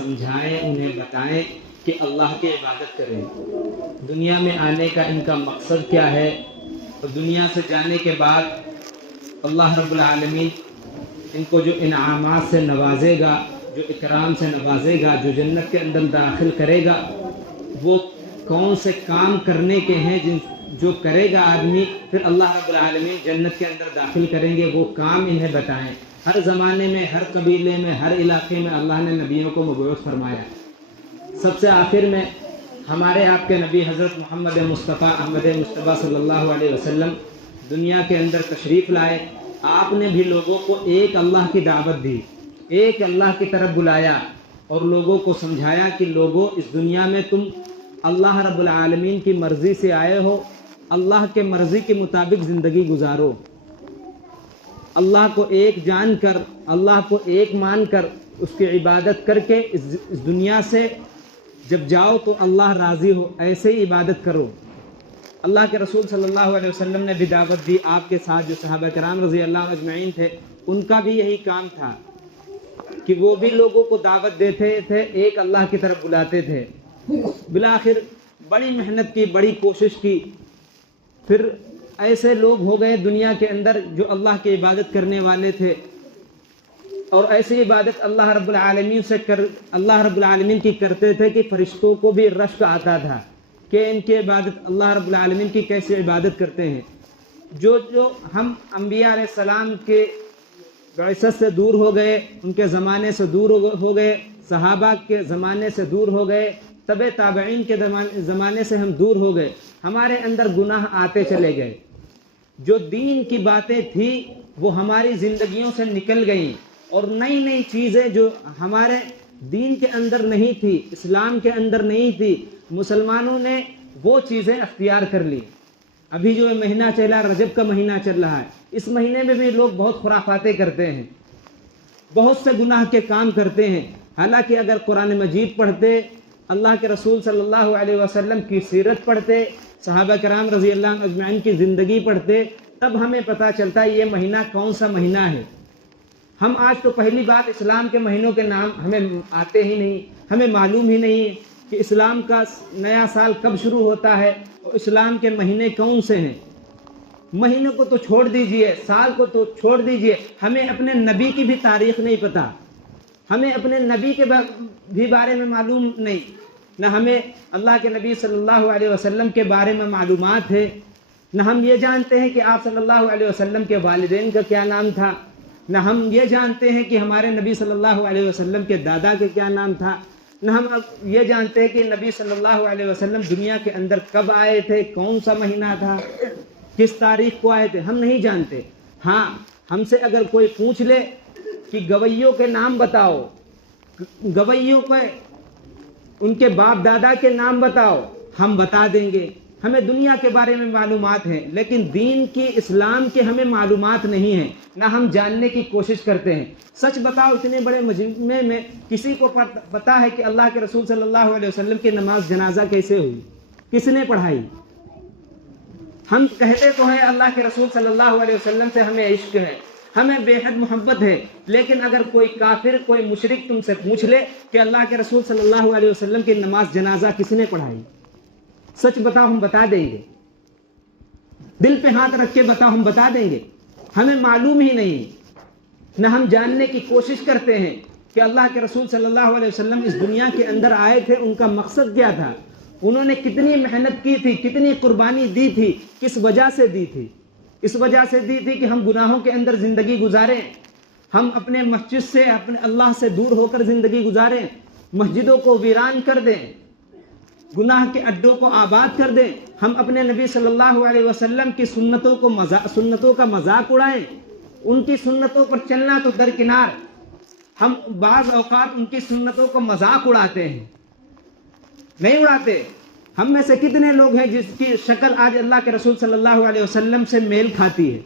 سمجھائیں، انہیں بتائیں کہ اللہ کی عبادت کریں۔ دنیا میں آنے کا ان کا مقصد کیا ہے، اور دنیا سے جانے کے بعد اللہ رب العالمین ان کو جو انعامات سے نوازے گا، جو اکرام سے نوازے گا، جو جنت کے اندر داخل کرے گا، وہ کون سے کام کرنے کے ہیں جو کرے گا آدمی، پھر اللہ رب العالمین جنت کے اندر داخل کریں گے، وہ کام انہیں بتائیں۔ ہر زمانے میں، ہر قبیلے میں، ہر علاقے میں اللہ نے نبیوں کو مبعوث فرمایا۔ سب سے آخر میں ہمارے آپ کے نبی حضرت محمد مصطفیٰ احمد مصطفیٰ صلی اللہ علیہ وسلم دنیا کے اندر تشریف لائے۔ آپ نے بھی لوگوں کو ایک اللہ کی دعوت دی، ایک اللہ کی طرف بلایا، اور لوگوں کو سمجھایا کہ لوگوں، اس دنیا میں تم اللہ رب العالمین کی مرضی سے آئے ہو، اللہ کے مرضی کے مطابق زندگی گزارو، اللہ کو ایک جان کر، اللہ کو ایک مان کر، اس کی عبادت کر کے اس دنیا سے جب جاؤ تو اللہ راضی ہو، ایسے ہی عبادت کرو۔ اللہ کے رسول صلی اللہ علیہ وسلم نے بھی دعوت دی۔ آپ کے ساتھ جو صحابہ کرام رضی اللہ عنہ اجمعین تھے، ان کا بھی یہی کام تھا کہ وہ بھی لوگوں کو دعوت دیتے تھے، ایک اللہ کی طرف بلاتے تھے۔ بالآخر بڑی محنت کی، بڑی کوشش کی، پھر ایسے لوگ ہو گئے دنیا کے اندر جو اللہ کی عبادت کرنے والے تھے، اور ایسی عبادت اللہ رب العالمین کی کرتے تھے کہ فرشتوں کو بھی رشک آتا تھا کہ ان کی عبادت اللہ رب العالمین کی کیسے عبادت کرتے ہیں۔ جو ہم انبیاء علیہ السلام کے بعثت سے دور ہو گئے، ان کے زمانے سے دور ہو گئے، صحابہ کے زمانے سے دور ہو گئے، تبع تابعین کے زمانے سے ہم دور ہو گئے، ہمارے اندر گناہ آتے چلے گئے۔ جو دین کی باتیں تھیں وہ ہماری زندگیوں سے نکل گئیں، اور نئی نئی چیزیں جو ہمارے دین کے اندر نہیں تھی، اسلام کے اندر نہیں تھی، مسلمانوں نے وہ چیزیں اختیار کر لی۔ ابھی جو مہینہ چلا، رجب کا مہینہ چل رہا ہے، اس مہینے میں بھی لوگ بہت خرافاتیں کرتے ہیں، بہت سے گناہ کے کام کرتے ہیں۔ حالانکہ اگر قرآن مجید پڑھتے، اللہ کے رسول صلی اللہ علیہ وسلم کی سیرت پڑھتے، صحابہ کرام رضی اللہ عنہ اجمعین کی زندگی پڑھتے، تب ہمیں پتہ چلتا ہے یہ مہینہ کون سا مہینہ ہے۔ ہم آج تو پہلی بات اسلام کے مہینوں کے نام ہمیں آتے ہی نہیں، ہمیں معلوم ہی نہیں کہ اسلام کا نیا سال کب شروع ہوتا ہے اور اسلام کے مہینے کون سے ہیں۔ مہینوں کو تو چھوڑ دیجئے، سال کو تو چھوڑ دیجئے، ہمیں اپنے نبی کی بھی تاریخ نہیں پتہ، ہمیں اپنے نبی کے بھی بارے میں معلوم نہیں، نہ ہمیں اللہ کے نبی صلی اللہ علیہ وسلم کے بارے میں معلومات ہے، نہ ہم یہ جانتے ہیں کہ آپ صلی اللہ علیہ وسلم کے والدین کا کیا نام تھا، نہ ہم یہ جانتے ہیں کہ ہمارے نبی صلی اللہ علیہ وسلم کے دادا کے کیا نام تھا، نہ ہم یہ جانتے ہیں کہ نبی صلی اللہ علیہ وسلم دنیا کے اندر کب آئے تھے، کون سا مہینہ تھا، کس تاریخ کو آئے تھے، ہم نہیں جانتے۔ ہاں، ہم سے اگر کوئی پوچھ لے کہ گویوں کے نام بتاؤ، گویوں کے ان کے باپ دادا کے نام بتاؤ، ہم بتا دیں گے۔ ہمیں دنیا کے بارے میں معلومات ہیں، لیکن دین کی، اسلام کی ہمیں معلومات نہیں ہیں، نہ ہم جاننے کی کوشش کرتے ہیں۔ سچ بتاؤ، اتنے بڑے مجمع میں کسی کو پتا ہے کہ اللہ کے رسول صلی اللہ علیہ وسلم کی نماز جنازہ کیسے ہوئی، کس نے پڑھائی؟ ہم کہتے تو ہیں اللہ کے رسول صلی اللہ علیہ وسلم سے ہمیں عشق ہے، ہمیں بے حد محبت ہے، لیکن اگر کوئی کافر، کوئی مشرک تم سے پوچھ لے کہ اللہ کے رسول صلی اللہ علیہ وسلم کی نماز جنازہ کس نے پڑھائی، سچ بتاؤ، ہم بتا دیں گے۔ دل پہ ہاتھ رکھ کے بتاؤ، ہم بتا دیں گے۔ ہمیں معلوم ہی نہیں، نہ ہم جاننے کی کوشش کرتے ہیں کہ اللہ کے رسول صلی اللہ علیہ وسلم اس دنیا کے اندر آئے تھے، ان کا مقصد کیا تھا، انہوں نے کتنی محنت کی تھی، کتنی قربانی دی تھی، کس وجہ سے دی تھی؟ اس وجہ سے دی تھی کہ ہم گناہوں کے اندر زندگی گزاریں، ہم اپنے مسجد سے، اپنے اللہ سے دور ہو کر زندگی گزاریں، مسجدوں کو ویران کر دیں، گناہ کے اڈوں کو آباد کر دیں، ہم اپنے نبی صلی اللہ علیہ وسلم کی سنتوں کا مذاق اڑائیں، ان کی سنتوں پر چلنا تو درکنار، ہم بعض اوقات ان کی سنتوں کو مذاق اڑاتے ہیں، نہیں اڑاتے۔ ہم میں سے کتنے لوگ ہیں جس کی شکل آج اللہ کے رسول صلی اللہ علیہ وسلم سے میل کھاتی ہے؟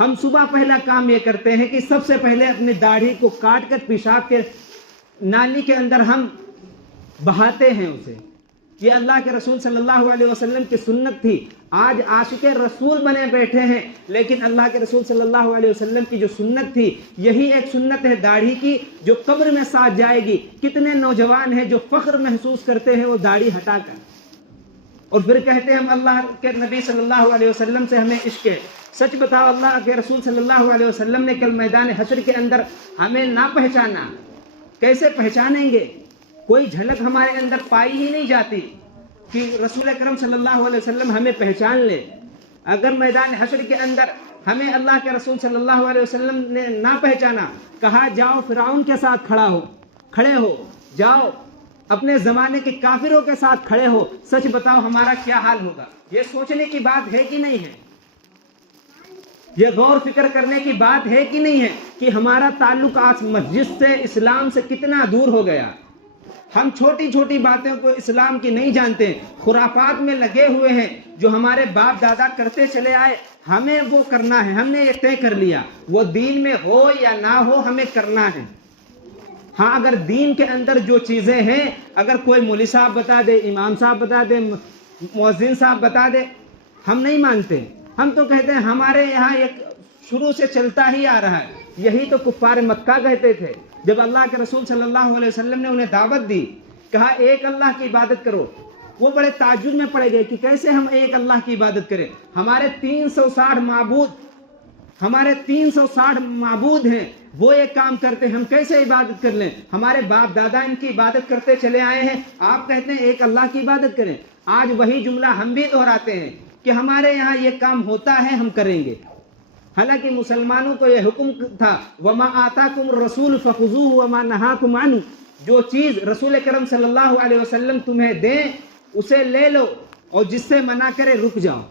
ہم صبح پہلا کام یہ کرتے ہیں کہ سب سے پہلے اپنی داڑھی کو کاٹ کر پیشاب کے نالی کے اندر ہم بہاتے ہیں اسے۔ یہ اللہ کے رسول صلی اللہ علیہ وسلم کی سنت تھی۔ آج عاشق رسول بنے بیٹھے ہیں، لیکن اللہ کے رسول صلی اللہ علیہ وسلم کی جو سنت تھی یہی ایک سنت ہے داڑھی کی جو قبر میں ساتھ جائے گی۔ کتنے نوجوان ہیں جو فخر محسوس کرتے ہیں وہ داڑھی ہٹا کر، اور پھر کہتے ہیں ہم اللہ کے نبی صلی اللہ علیہ وسلم سے ہمیں عشق ہے۔ سچ بتاؤ، اللہ کے رسول صلی اللہ علیہ وسلم نے کل میدان حشر کے اندر ہمیں نہ پہچانا، کیسے پہچانیں گے؟ کوئی جھلک ہمارے اندر پائی ہی نہیں جاتی کہ رسول اکرم صلی اللہ علیہ وسلم ہمیں پہچان لے۔ اگر میدان حشر کے اندر ہمیں اللہ کے رسول صلی اللہ علیہ وسلم نے نہ پہچانا، کہا جاؤ فرعون کے ساتھ کھڑے ہو، جاؤ اپنے زمانے کے کافروں کے ساتھ کھڑے ہو، سچ بتاؤ ہمارا کیا حال ہوگا؟ یہ سوچنے کی بات ہے کہ نہیں ہے؟ یہ غور فکر کرنے کی بات ہے کہ نہیں ہے کہ ہمارا تعلق آج مسجد سے، اسلام سے کتنا دور ہو گیا؟ ہم چھوٹی چھوٹی باتوں کو اسلام کی نہیں جانتے، خرافات میں لگے ہوئے ہیں جو ہمارے باپ دادا کرتے چلے آئے، ہمیں وہ کرنا ہے، ہم نے یہ طے کر لیا، وہ دین میں ہو یا نہ ہو ہمیں کرنا ہے۔ ہاں اگر دین کے اندر جو چیزیں ہیں، اگر کوئی مولوی صاحب بتا دے، امام صاحب بتا دے، مؤذن صاحب بتا دے، ہم نہیں مانتے، ہم تو کہتے ہیں ہمارے یہاں ایک شروع سے چلتا ہی آ رہا ہے۔ یہی تو کفار مکہ کہتے تھے جب اللہ کے رسول صلی اللہ علیہ وسلم نے انہیں دعوت دی، کہا ایک اللہ کی عبادت کرو، وہ بڑے تعجب میں پڑے گئے کہ کیسے ہم ایک اللہ کی عبادت کریں؟ ہمارے 360 معبود ہیں، وہ ایک کام کرتے ہیں، ہم کیسے عبادت کر لیں؟ ہمارے باپ دادا ان کی عبادت کرتے چلے آئے ہیں، آپ کہتے ہیں ایک اللہ کی عبادت کریں۔ آج وہی جملہ ہم بھی دہراتے ہیں کہ ہمارے یہاں یہ کام ہوتا ہے، ہم کریں گے۔ حالانکہ مسلمانوں کو یہ حکم تھا وَمَا آتَاكُمُ الرَّسُولُ فَخُذُوهُ وَمَا نَهَاكُمْ عَنْهُ، جو چیز رسول کرم صلی اللہ علیہ وسلم تمہیں دیں اسے لے لو، اور جس سے منع کرے رک جاؤ۔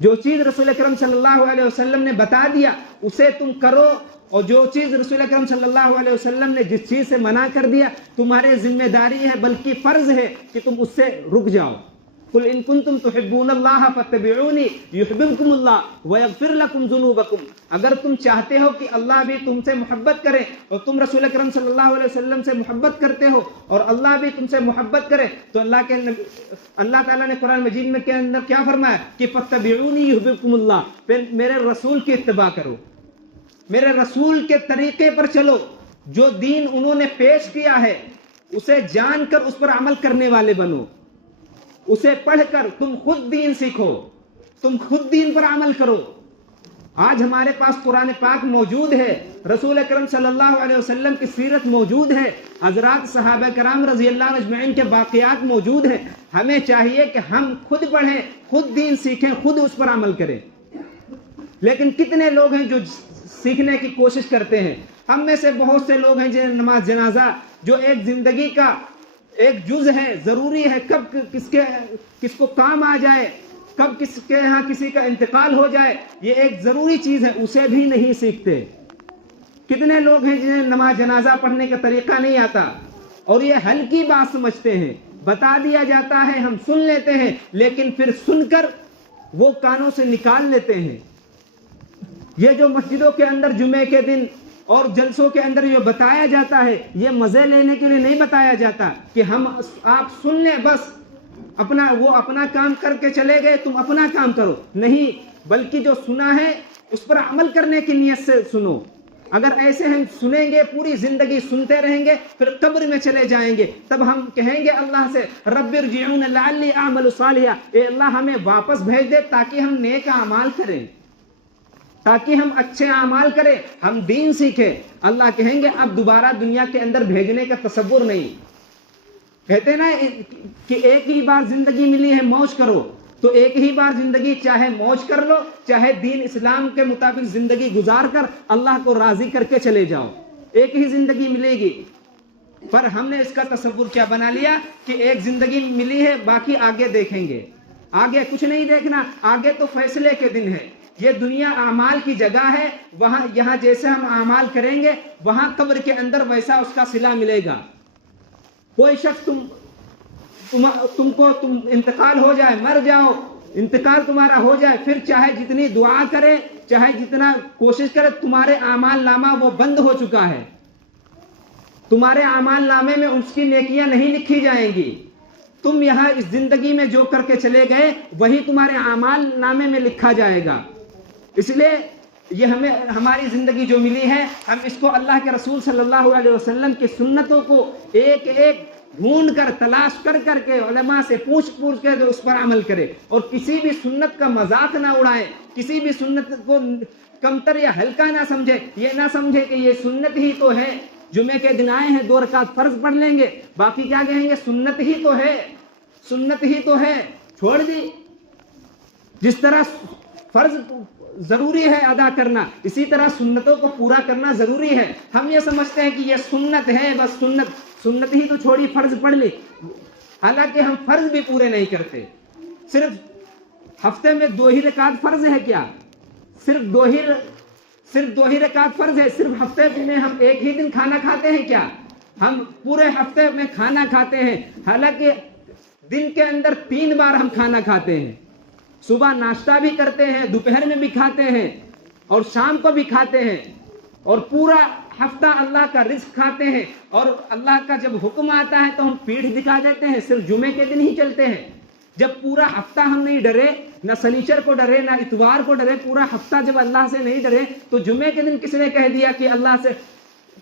جو چیز رسول کرم صلی اللہ علیہ وسلم نے بتا دیا اسے تم کرو، اور جو چیز رسول کرم صلی اللہ علیہ وسلم نے جس چیز سے منع کر دیا تمہارے ذمہ داری ہے بلکہ فرض ہے کہ تم اس سے رک جاؤ۔ قل ان کنتم تحبون اللہ فاتبعونی یحببکم اللہ ویغفر لکم ذنوبکم، اگر تم چاہتے ہو کہ اللہ بھی تم سے محبت کرے اور تم رسول اکرم صلی اللہ علیہ وسلم سے محبت کرتے ہو اور اللہ بھی تم سے محبت کرے، تو اللہ تعالیٰ نے قرآن مجید میں کے اندر کیا فرمایا کہ فاتبعونی یحببکم اللہ، پھر میرے رسول کی اتباع کرو، میرے رسول کے طریقے پر چلو، جو دین انہوں نے پیش کیا ہے اسے جان کر اس پر عمل کرنے والے بنو، اسے پڑھ کر تم خود دین سیکھو، تم خود دین پر عمل کرو۔ آج ہمارے پاس قرآن پاک موجود ہے، رسول اکرم صلی اللہ علیہ وسلم کی سیرت موجود ہے، حضرات صحابہ کرام رضی اللہ عنہ اجمعین کے باقیات موجود ہیں، ہمیں چاہیے کہ ہم خود پڑھیں، خود دین سیکھیں، خود اس پر عمل کریں۔ لیکن کتنے لوگ ہیں جو سیکھنے کی کوشش کرتے ہیں؟ ہم میں سے بہت سے لوگ ہیں جنہیں نماز جنازہ جو ایک زندگی کا ایک جز ہے، ضروری ہے، کب کس کو کام آ جائے، کب کس کے یہاں کسی کا انتقال ہو جائے، یہ ایک ضروری چیز ہے، اسے بھی نہیں سیکھتے۔ کتنے لوگ ہیں جنہیں نماز جنازہ پڑھنے کا طریقہ نہیں آتا اور یہ ہلکی بات سمجھتے ہیں، بتا دیا جاتا ہے ہم سن لیتے ہیں، لیکن پھر سن کر وہ کانوں سے نکال لیتے ہیں۔ یہ جو مسجدوں کے اندر جمعے کے دن اور جلسوں کے اندر یہ بتایا جاتا ہے، یہ مزے لینے کے لیے نہیں بتایا جاتا کہ آپ سن لیں، بس وہ اپنا کام کر کے چلے گئے، تم اپنا کام کرو، نہیں، بلکہ جو سنا ہے اس پر عمل کرنے کی نیت سے سنو۔ اگر ایسے ہم سنیں گے، پوری زندگی سنتے رہیں گے، پھر قبر میں چلے جائیں گے، تب ہم کہیں گے اللہ سے رب ارجعون لعلی اعمل صالحا، اے اللہ ہمیں واپس بھیج دے تاکہ ہم نیک اعمال کریں، تاکہ ہم اچھے اعمال کریں، ہم دین سیکھیں۔ اللہ کہیں گے اب دوبارہ دنیا کے اندر بھیجنے کا تصور نہیں۔ کہتے نا کہ ایک ہی بار زندگی ملی ہے، موج کرو، تو ایک ہی بار زندگی چاہے موج کر لو، چاہے دین اسلام کے مطابق زندگی گزار کر اللہ کو راضی کر کے چلے جاؤ، ایک ہی زندگی ملے گی۔ پر ہم نے اس کا تصور کیا بنا لیا کہ ایک زندگی ملی ہے، باقی آگے دیکھیں گے، آگے کچھ نہیں دیکھنا، آگے تو فیصلے کے دن ہے۔ یہ دنیا اعمال کی جگہ ہے، یہاں جیسے ہم اعمال کریں گے وہاں قبر کے اندر ویسا اس کا صلہ ملے گا۔ کوئی شخص تم انتقال ہو جائے، مر جاؤ، انتقال تمہارا ہو جائے، پھر چاہے جتنی دعا کرے، چاہے جتنا کوشش کرے، تمہارے اعمال نامہ وہ بند ہو چکا ہے، تمہارے اعمال نامے میں اس کی نیکیاں نہیں لکھی جائیں گی۔ تم یہاں اس زندگی میں جو کر کے چلے گئے وہی تمہارے اعمال نامے میں لکھا جائے گا. اس لیے یہ ہماری زندگی جو ملی ہے ہم اس کو اللہ کے رسول صلی اللہ علیہ وسلم کی سنتوں کو ایک ایک ڈھونڈ کر تلاش کر کر کے علماء سے پوچھ کے اس پر عمل کرے اور کسی بھی سنت کا مذاق نہ اڑائے, کسی بھی سنت کو کمتر یا ہلکا نہ سمجھے. یہ نہ سمجھے کہ یہ سنت ہی تو ہے, جمعے کے دن آئے ہیں 2 رکعت فرض پڑھ لیں گے, باقی کیا کہیں گے سنت ہی تو ہے, سنت ہی تو ہے, چھوڑ دی. جس طرح فرض ضروری ہے ادا کرنا, اسی طرح سنتوں کو پورا کرنا ضروری ہے. ہم یہ سمجھتے ہیں کہ یہ سنت ہے, بس سنت ہی تو چھوڑی, فرض پڑھ لی, حالانکہ ہم فرض بھی پورے نہیں کرتے. صرف ہفتے میں 2 ہی رکعت فرض ہے کیا؟ صرف دو ہی رکعت فرض ہے. صرف ہفتے میں ہم ایک ہی دن کھانا کھاتے ہیں کیا؟ ہم پورے ہفتے میں کھانا کھاتے ہیں, حالانکہ دن کے اندر 3 بار ہم کھانا کھاتے ہیں. صبح ناشتہ بھی کرتے ہیں, دوپہر میں بھی کھاتے ہیں اور شام کو بھی کھاتے ہیں, اور پورا ہفتہ اللہ کا رزق کھاتے ہیں. اور اللہ کا جب حکم آتا ہے تو ہم پیٹھ دکھا دیتے ہیں, صرف جمعے کے دن ہی چلتے ہیں. جب پورا ہفتہ ہم نہیں ڈرے, نہ سنیچر کو ڈرے نہ اتوار کو ڈرے, پورا ہفتہ جب اللہ سے نہیں ڈرے, تو جمعے کے دن کس نے کہہ دیا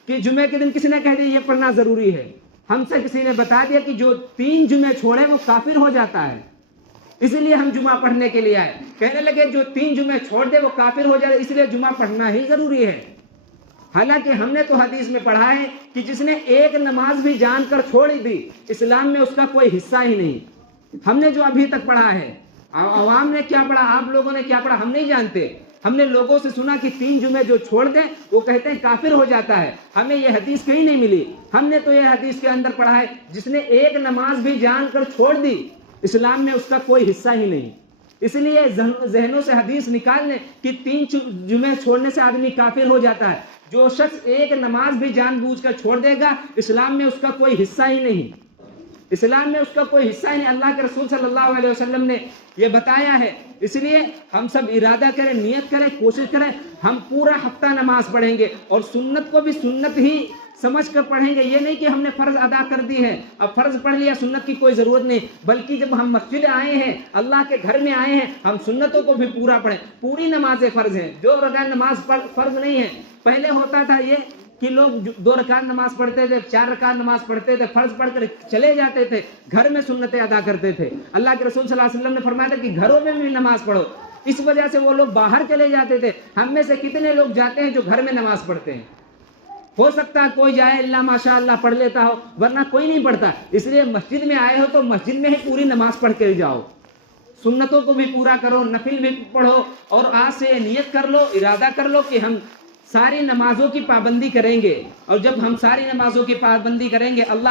کہ جمعے کے دن کس نے کہہ دیا یہ پڑھنا ضروری ہے؟ ہم سے کسی نے بتا دیا کہ جو 3 جمعے چھوڑے وہ کافر ہو جاتا ہے, اسی لیے ہم جمعہ پڑھنے کے لیے آئے. کہنے لگے جو 3 جمعے چھوڑ دے وہ کافر ہو جائے, اس لیے جمعہ پڑھنا ہی ضروری ہے. حالانکہ ہم نے تو حدیث میں پڑھا ہے کہ جس نے ایک نماز بھی جان کر چھوڑ دی, اسلام میں اس کا کوئی حصہ ہی نہیں. ہم نے جو ابھی تک پڑھا ہے, عوام نے کیا پڑھا, آپ لوگوں نے کیا پڑھا, ہم نہیں جانتے. ہم نے لوگوں سے سنا کہ 3 جمعے جو چھوڑ دیں وہ کہتے ہیں کافر ہو جاتا ہے. ہمیں یہ حدیث کہیں نہیں ملی. ہم نے تو یہ حدیث کے اندر پڑھا ہے جس نے ایک نماز بھی جان کر چھوڑ دی, اسلام میں اس کا کوئی حصہ ہی نہیں. اس لیے ذہنوں سے حدیث نکال لیں کہ 3 جمعے چھوڑنے سے آدمی کافر ہو جاتا ہے. جو شخص ایک نماز بھی جان بوجھ کر چھوڑ دے گا, اسلام میں اس کا کوئی حصہ ہی نہیں, اسلام میں اس کا کوئی حصہ ہی نہیں. اللہ کے رسول صلی اللہ علیہ وسلم نے یہ بتایا ہے. اس لیے ہم سب ارادہ کریں, نیت کریں, کوشش کریں, ہم پورا ہفتہ نماز پڑھیں گے اور سنت کو بھی سنت ہی سمجھ کر پڑھیں گے. یہ نہیں کہ ہم نے فرض ادا کر دی ہے, اب فرض پڑھ لیا, سنت کی کوئی ضرورت نہیں. بلکہ جب ہم مسجد آئے ہیں, اللہ کے گھر میں آئے ہیں, ہم سنتوں کو بھی پورا پڑھیں. پوری نمازیں فرض ہیں, 2 رکعت نماز فرض نہیں ہے. پہلے ہوتا تھا یہ کہ لوگ 2 رکعت نماز پڑھتے تھے, 4 رکعت نماز پڑھتے تھے, فرض پڑھ کر چلے جاتے تھے, گھر میں سنتیں ادا کرتے تھے. اللہ کے رسول صلی اللہ علیہ وسلم نے فرمایا تھا کہ گھروں میں بھی نماز پڑھو. اس وجہ سے وہ لوگ باہر چلے جاتے تھے. ہم میں سے کتنے لوگ جاتے ہیں جو گھر میں نماز پڑھتے ہیں؟ ہو سکتا ہے کوئی جائے اللہ ماشاء اللہ پڑھ لیتا ہو, ورنہ کوئی نہیں پڑھتا. اس لیے مسجد میں آئے ہو تو مسجد میں ہی پوری نماز پڑھ کے جاؤ, سنتوں کو بھی پورا کرو, نفل بھی پڑھو, اور آج سے نیت کر لو, ارادہ کر لو کہ ہم ساری نمازوں کی پابندی کریں گے. اور جب ہم ساری نمازوں کی پابندی کریں گے, اللہ